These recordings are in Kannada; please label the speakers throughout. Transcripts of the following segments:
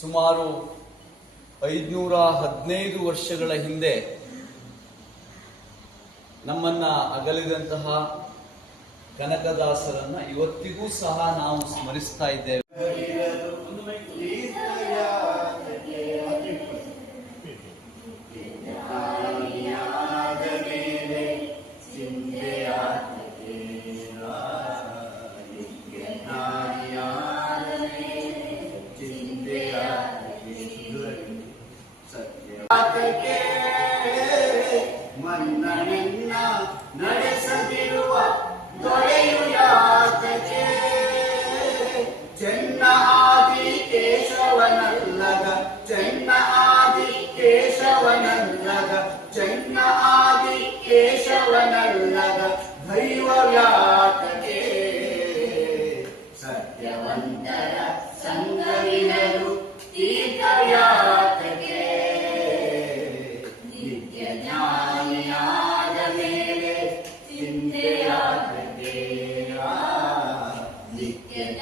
Speaker 1: ಸುಮಾರು ಐದುನೂರ ಹದಿನೈದು ವರ್ಷಗಳ ಹಿಂದೆ ನಮ್ಮನ್ನ ಅಗಲಿದಂತಹ ಕನಕದಾಸರನ್ನ ಇವತ್ತಿಗೂ ಸಹ ನಾವು ಸ್ಮರಿಸ್ತಾ ಇದ್ದೇವೆ.
Speaker 2: ಮನ್ನಣೆನ್ನ ನಡೆಸದಿರುವ ದೊರೆಯು ಯಾತಕ್ಕೆ ಚೆನ್ನ ಆದಿ ಕೇಶವನಲ್ಲದ ಚೆನ್ನ ಆದಿ ಕೇಶವನಲ್ಲದ ಚೆನ್ನ ಆದಿ ಕೇಶವನಲ್ಲದ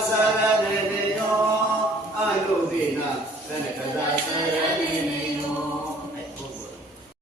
Speaker 2: 重ね